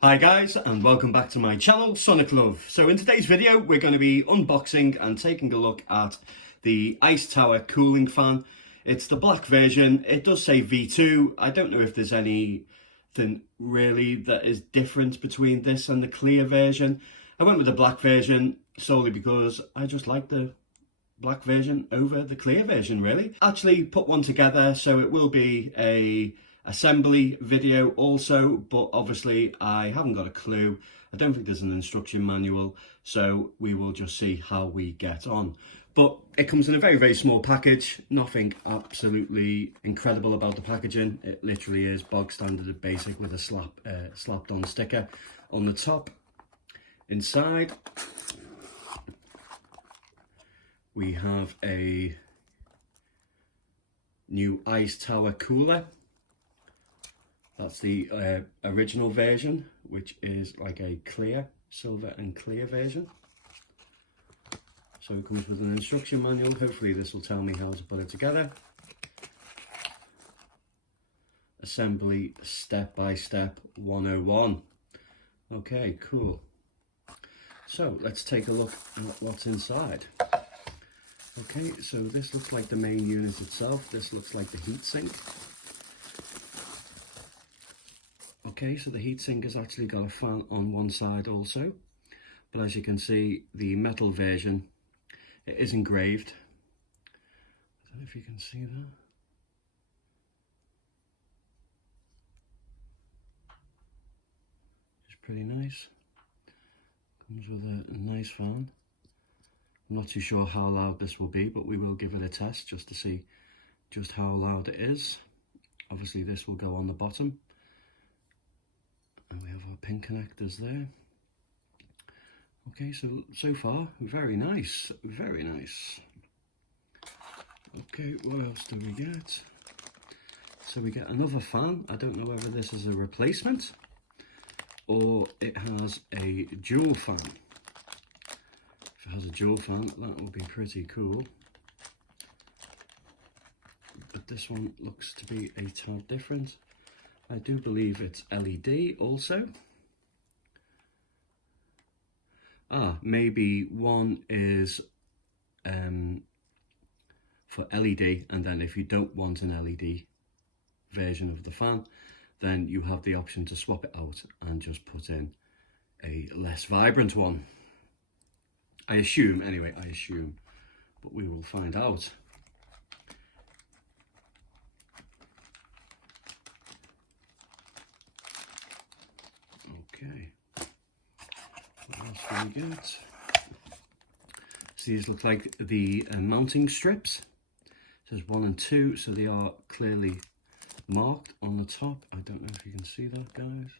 Hi guys, and welcome back to my channel, Sonic Love. So in today's video we're going to be unboxing and taking a look at the Ice Tower cooling fan. It's the black version. It does say V2. I don't know if there's anything really that is different between this and the clear version. I went with the black version solely because I just like the black version over the clear version, really. Actually put one together, so it will be a assembly video also, but obviously I haven't got a clue. I don't think there's an instruction manual, so we will just see how we get on. But it comes in a very small package. Nothing absolutely incredible about the packaging. It literally is bog standard and basic with a slapped on sticker on the top. Inside we have a new Ice Tower cooler. That's the original version, which is like a clear, silver and clear version. So it comes with an instruction manual. Hopefully this will tell me how to put it together. Assembly step by step 101. Okay, cool. So let's take a look at what's inside. Okay, so this looks like the main unit itself. This looks like the heatsink. Okay, so the heatsink has actually got a fan on one side also, but as you can see, the metal version, it is engraved. I don't know if you can see that. It's pretty nice. Comes with a nice fan. I'm not too sure how loud this will be, but we will give it a test just to see just how loud it is. Obviously this will go on the bottom. And we have our pin connectors there. Okay, so far, very nice, very nice. Okay, what else do we get? So we get another fan. I don't know whether this is a replacement or it has a dual fan. If it has a dual fan, that will be pretty cool. But this one looks to be a tad different. I do believe it's LED also. Maybe one is for LED, and then if you don't want an LED version of the fan, then you have the option to swap it out and just put in a less vibrant one. I assume, anyway, but we will find out. Okay, what else do we get? So these look like the mounting strips. It says 1 and 2, so they are clearly marked on the top. I don't know if you can see that, guys.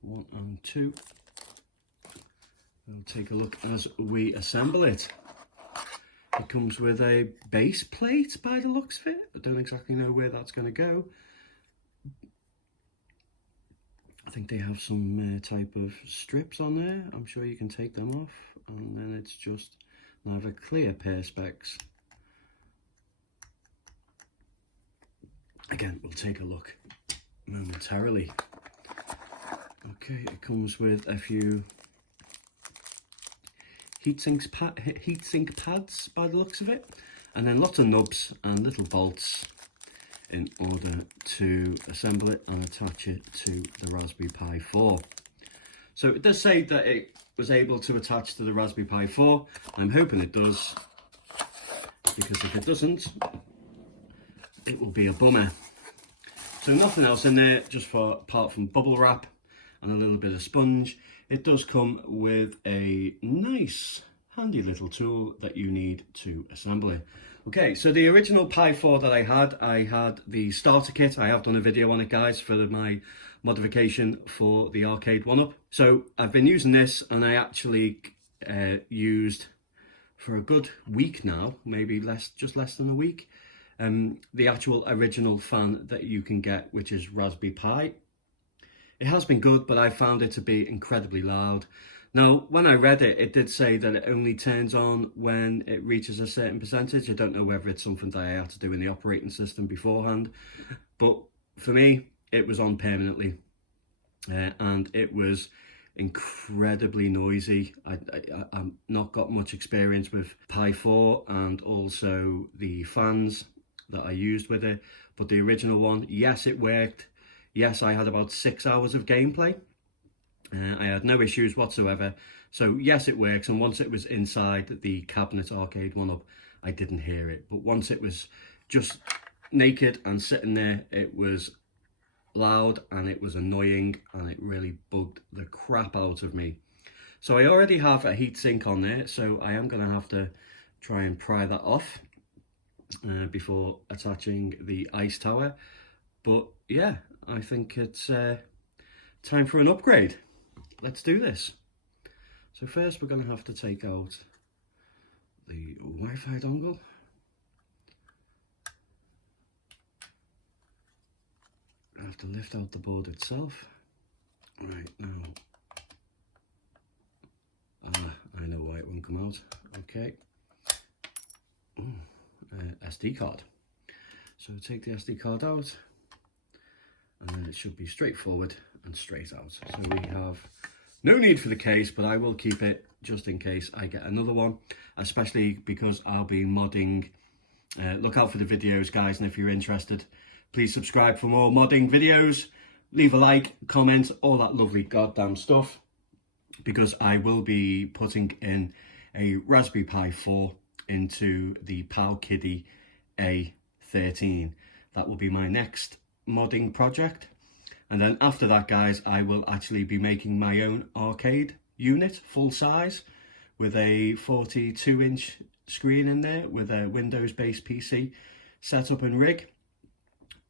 1 and 2. We'll take a look as we assemble it. It comes with a base plate by the looks of it. I don't exactly know where that's going to go. I think they have some type of strips on there. I'm sure you can take them off, and then it's just now a clear perspex. Again, we'll take a look momentarily. Okay, it comes with a few heatsink pads by the looks of it, and then lots of nubs and little bolts in order to assemble it and attach it to the Raspberry Pi 4. So it does say that it was able to attach to the Raspberry Pi 4. I'm hoping it does, because if it doesn't, it will be a bummer. So nothing else in there, just apart from bubble wrap and a little bit of sponge. It does come with a nice handy little tool that you need to assemble it. Okay, so the original Pi 4 that I had the starter kit. I have done a video on it, guys, for my modification for the arcade 1-up. So I've been using this, and I actually used for a good week now, maybe just less than a week, the actual original fan that you can get, which is Raspberry Pi. It has been good, but I found it to be incredibly loud. Now, when I read it, it did say that it only turns on when it reaches a certain percentage. I don't know whether it's something that I had to do in the operating system beforehand, but for me, it was on permanently. and it was incredibly noisy. I've not got much experience with Pi4 and also the fans that I used with it, but the original one, yes, it worked. Yes, I had about 6 hours of gameplay. I had no issues whatsoever. So yes, it works. And once it was inside the cabinet arcade one up, I didn't hear it. But once it was just naked and sitting there, it was loud and it was annoying and it really bugged the crap out of me. So I already have a heatsink on there, so I am going to have to try and pry that off before attaching the ice tower. But yeah, I think it's time for an upgrade. Let's do this. So first we're going to have to take out the Wi-Fi dongle. I have to lift out the board itself. Right, now. I know why it won't come out. Okay. SD card. So take the SD card out, and then it should be straightforward and straight out. So we have no need for the case, but I will keep it just in case I get another one, especially because I'll be modding. Look out for the videos, guys, and if you're interested, please subscribe for more modding videos. Leave a like, comment, all that lovely goddamn stuff, because I will be putting in a Raspberry Pi 4 into the Powkiddy A13. That will be my next modding project. And then after that, guys, I will actually be making my own arcade unit, full size, with a 42-inch screen in there, with a Windows-based PC setup and rig.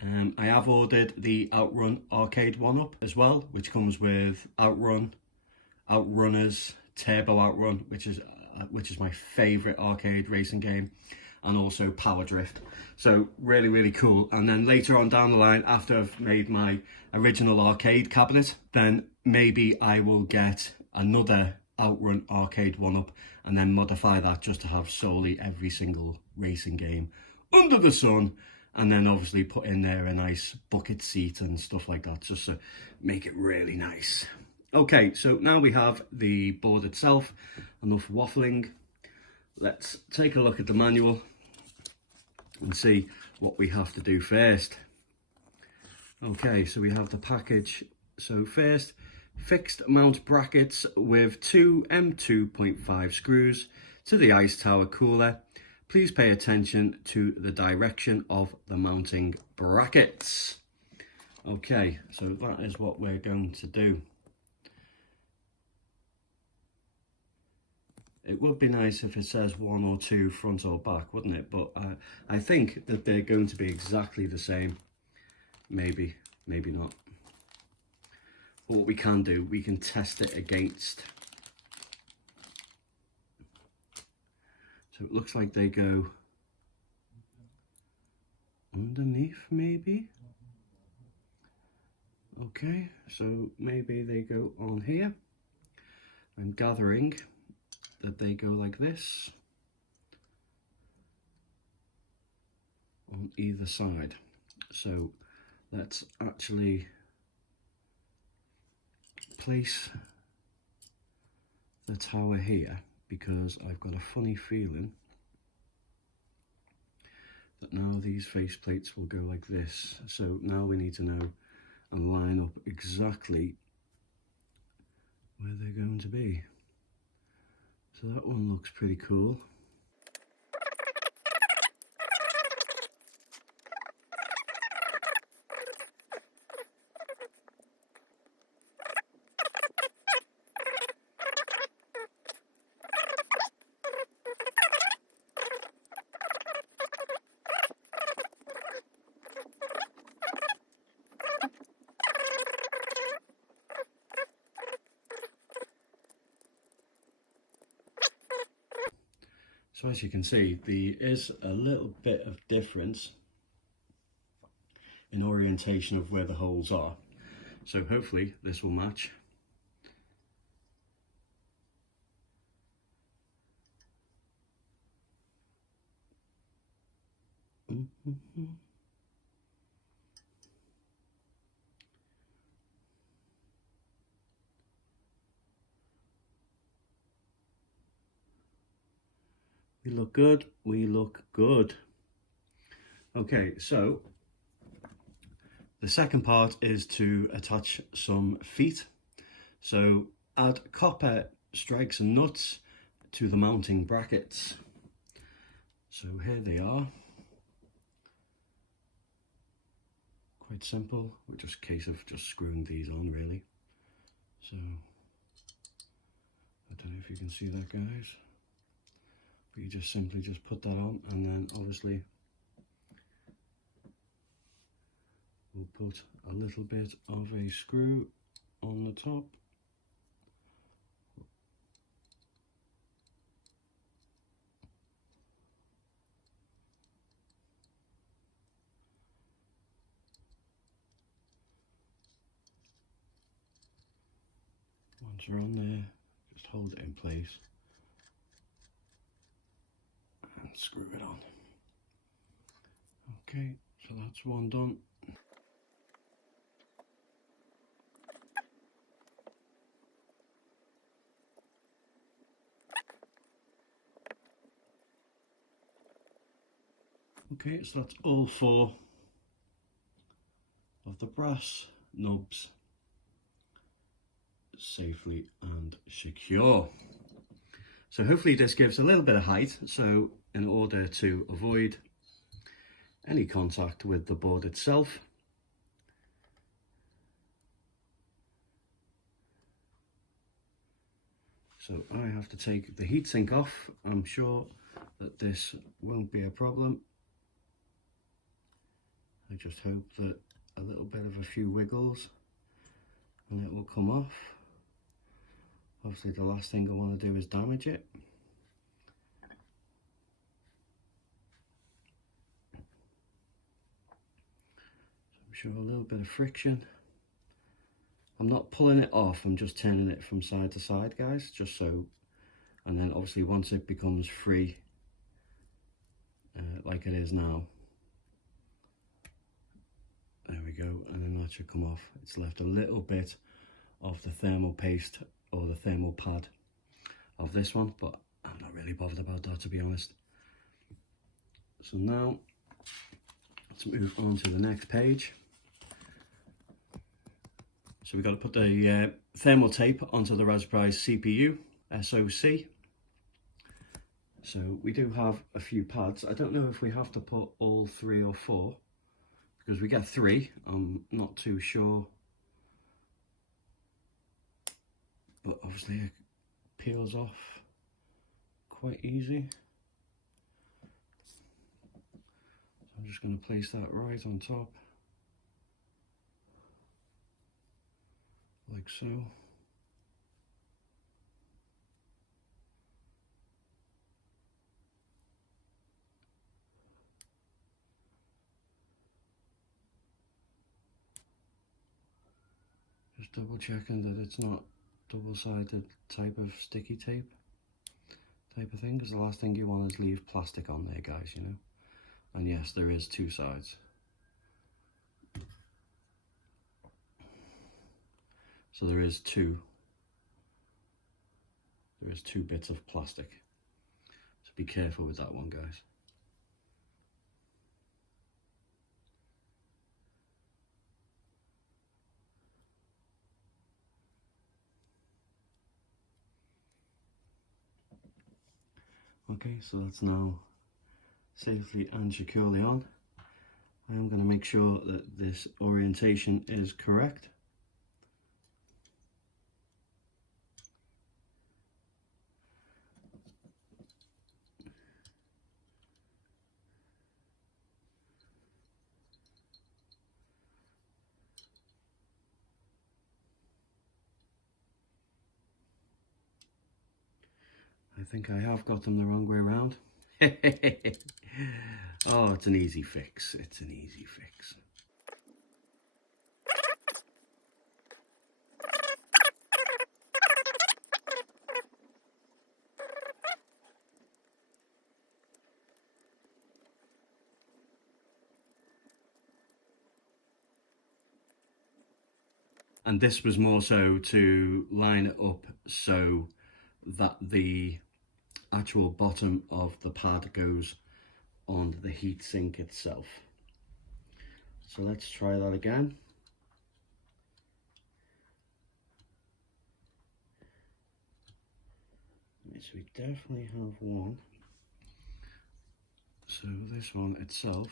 I have ordered the Outrun arcade one-up as well, which comes with Outrun, Outrunners, Turbo Outrun, which is my favourite arcade racing game, and also Power Drift. So really cool. And then later on down the line, after I've made my original arcade cabinet, then maybe I will get another Outrun arcade one-up and then modify that just to have solely every single racing game under the sun, and then obviously put in there a nice bucket seat and stuff like that, just to make it really nice. Okay, so now we have the board itself. Enough waffling. Let's take a look at the manual and see what we have to do first. Okay, so we have the package. So first, fixed mount brackets with 2 M2.5 screws to the ice tower cooler. Please pay attention to the direction of the mounting brackets. Okay, so that is what we're going to do. It would be nice if it says 1 or 2 front or back, wouldn't it? But I think that they're going to be exactly the same. Maybe, maybe not. But what we can do, we can test it against. So it looks like they go underneath, maybe. Okay, so maybe they go on here. I'm gathering that they go like this on either side. So let's actually place the tower here, because I've got a funny feeling that now these faceplates will go like this. So now we need to know and line up exactly where they're going to be. So that one looks pretty cool. So as you can see, there is a little bit of difference in orientation of where the holes are. So hopefully this will match. We look good, we look good. Okay, so the second part is to attach some feet. So add copper strikes and nuts to the mounting brackets. So here they are. Quite simple, it's just a case of just screwing these on really. So I don't know if you can see that, guys, but you just simply just put that on, and then obviously we'll put a little bit of a screw on the top. Once you're on there, just hold it in place and screw it on. Okay, so that's one done. Okay, so that's all 4 of the brass knobs safely and secure. So hopefully this gives a little bit of height, so in order to avoid any contact with the board itself, so I have to take the heatsink off. I'm sure that this won't be a problem. I just hope that a little bit of a few wiggles and it will come off. Obviously the last thing I want to do is damage it. So I'm sure a little bit of friction. I'm not pulling it off, I'm just turning it from side to side, guys, just so, and then obviously once it becomes free, like it is now, there we go, and then that should come off. It's left a little bit of the thermal paste or the thermal pad of this one, but I'm not really bothered about that, to be honest. So now let's move on to the next page. So we've got to put the thermal tape onto the Raspberry CPU SoC. So we do have a few pads. I don't know if we have to put all 3 or 4, because we get 3. I'm not too sure, but obviously it peels off quite easy. So I'm just going to place that right on top, like so. Just double checking that it's not double-sided type of sticky tape type of thing, because the last thing you want is leave plastic on there, guys, you know. And yes, there is 2 sides. So there is two bits of plastic. So be careful with that one, guys. Okay, so that's now safely and securely on. I am going to make sure that this orientation is correct. I think I have got them the wrong way around. Oh, it's an easy fix. It's an easy fix. And this was more so to line it up so that the actual bottom of the pad goes on the heatsink itself. So let's try that again. So we definitely have one. So this one itself.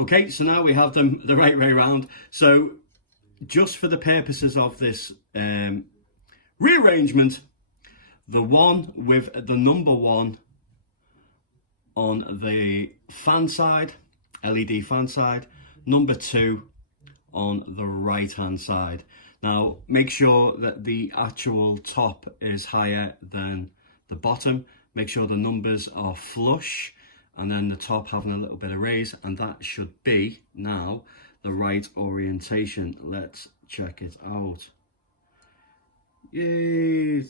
Okay, so now we have them the right way around. So just for the purposes of this rearrangement, the one with the number 1 on the fan side, LED fan side, number 2 on the right hand side. Now make sure that the actual top is higher than the bottom. Make sure the numbers are flush and then the top having a little bit of raise, and that should be now the right orientation. Let's check it out. Yay!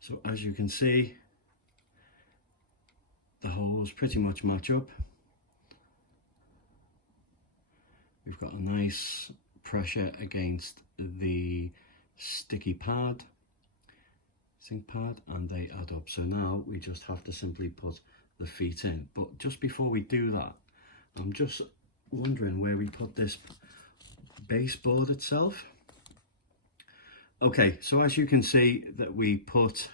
So as you can see, the holes pretty much match up. We've got a nice pressure against the sticky pad, sink pad, and they add up. So now we just have to simply put the feet in. But just before we do that, I'm just wondering where we put this baseboard itself. Okay, so as you can see that we put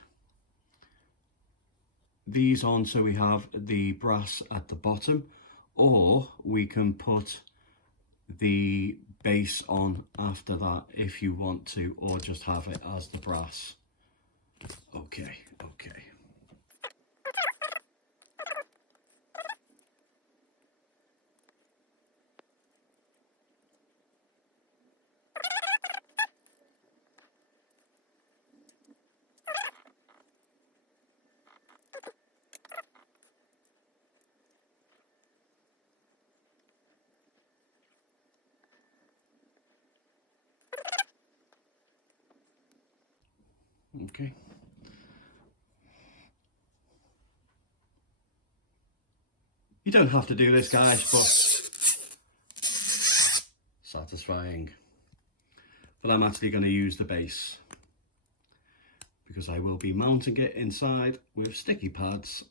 these on, so we have the brass at the bottom, or we can put the base on after that if you want to, or just have it as the brass. Okay. Okay. You don't have to do this, guys, but satisfying. But I'm actually going to use the base because I will be mounting it inside with sticky pads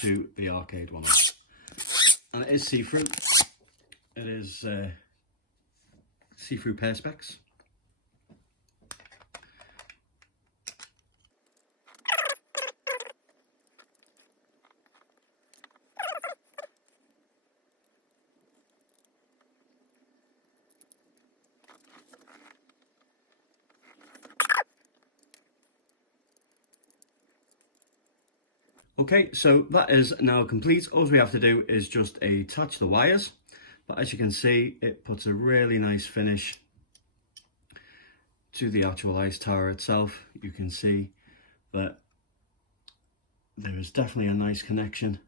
to the arcade one. And it is see-through. It is see-through perspex. Okay, so that is now complete. All we have to do is just attach the wires. But as you can see, it puts a really nice finish to the actual ice tower itself. You can see that there is definitely a nice connection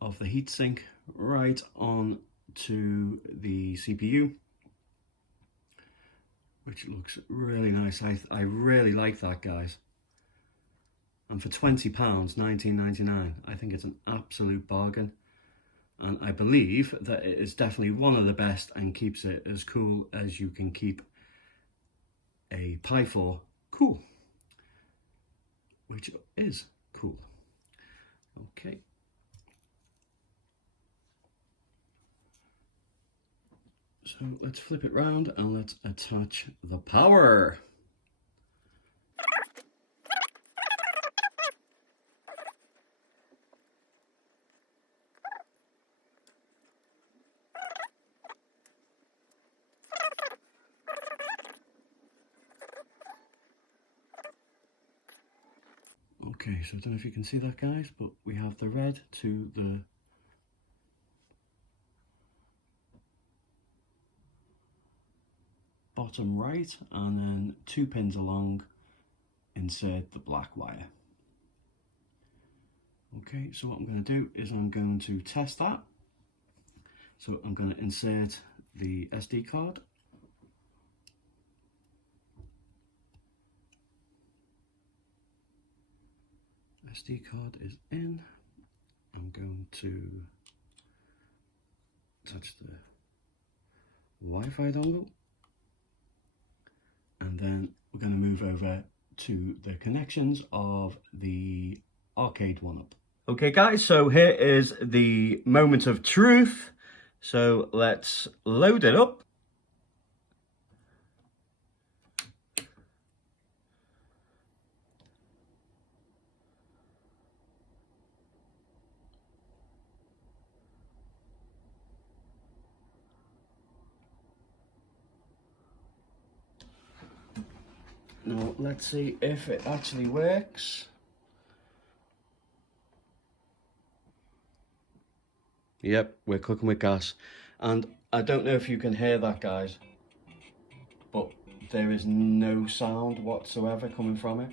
of the heatsink right on to the CPU, which looks really nice. I really like that, guys. And for £20, £19.99, I think it's an absolute bargain. And I believe that it is definitely one of the best and keeps it as cool as you can keep a Pi 4 cool, which is cool. Okay. So let's flip it round and let's attach the power. Okay, so I don't know if you can see that, guys, but we have the red to the bottom right, and then 2 pins along insert the black wire. Okay, so what I'm going to do is I'm going to test that. So I'm going to insert the SD card. SD card is in. I'm going to touch the Wi-Fi dongle, and then we're going to move over to the connections of the arcade 1-up. Okay guys, so here is the moment of truth. So let's load it up. Now let's see if it actually works. Yep, we're cooking with gas. And I don't know if you can hear that, guys, but there is no sound whatsoever coming from it.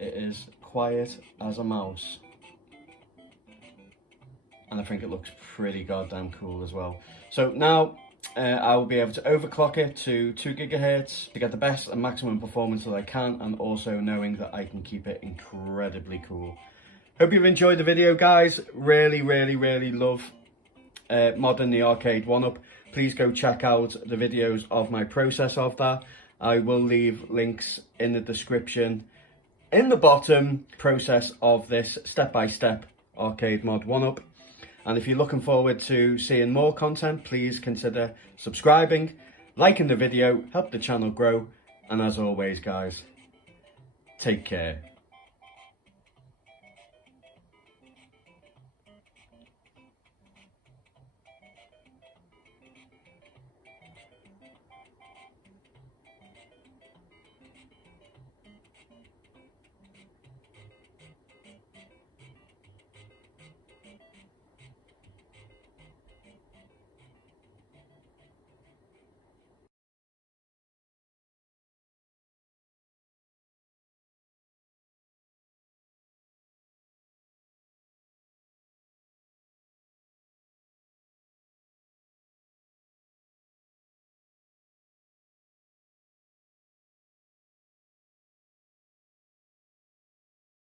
It is quiet as a mouse. And I think it looks pretty goddamn cool as well. So now I will be able to overclock it to 2 gigahertz to get the best and maximum performance that I can, and also knowing that I can keep it incredibly cool. Hope you've enjoyed the video, guys. Really love modding the arcade 1-up. Please go check out the videos of my process of that. I will leave links in the description in the bottom, process of this step-by-step arcade mod 1-up. And if you're looking forward to seeing more content, please consider subscribing, liking the video, help the channel grow. And as always, guys, take care.